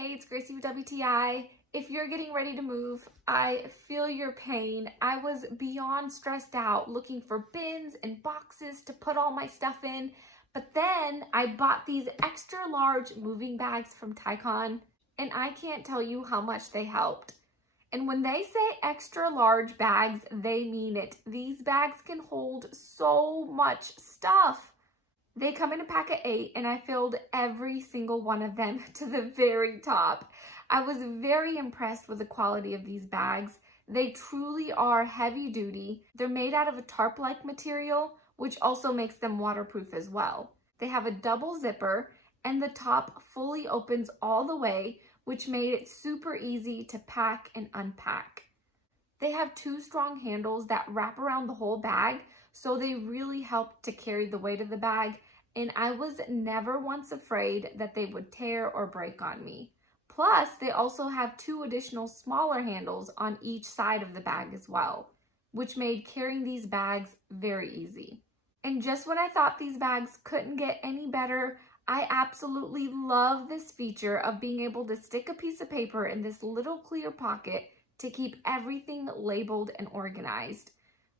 Hey, it's Gracie with WTI. If you're getting ready to move, I feel your pain. I was beyond stressed out looking for bins and boxes to put all my stuff in, but then I bought these extra large moving bags from TICONN, and I can't tell you how much they helped. And when they say extra large bags, they mean it. These bags can hold so much stuff. They come in a pack of 8 and I filled every single one of them to the very top. I was very impressed with the quality of these bags. They truly are heavy duty. They're made out of a tarp-like material, which also makes them waterproof as well. They have a double zipper and the top fully opens all the way, which made it super easy to pack and unpack. They have 2 strong handles that wrap around the whole bag, so they really help to carry the weight of the bag, and I was never once afraid that they would tear or break on me. Plus, they also have 2 additional smaller handles on each side of the bag as well, which made carrying these bags very easy. And just when I thought these bags couldn't get any better, I absolutely love this feature of being able to stick a piece of paper in this little clear pocket to keep everything labeled and organized.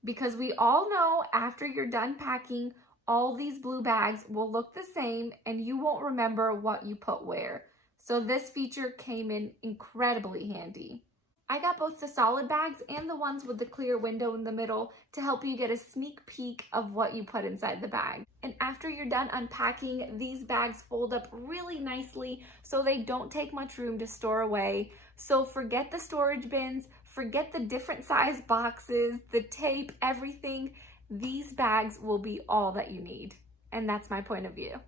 Because we all know after you're done packing, all these blue bags will look the same and you won't remember what you put where. So this feature came in incredibly handy. I got both the solid bags and the ones with the clear window in the middle to help you get a sneak peek of what you put inside the bag. And after you're done unpacking, these bags fold up really nicely so they don't take much room to store away. So forget the storage bins, forget the different size boxes, the tape, everything. These bags will be all that you need. And that's my point of view.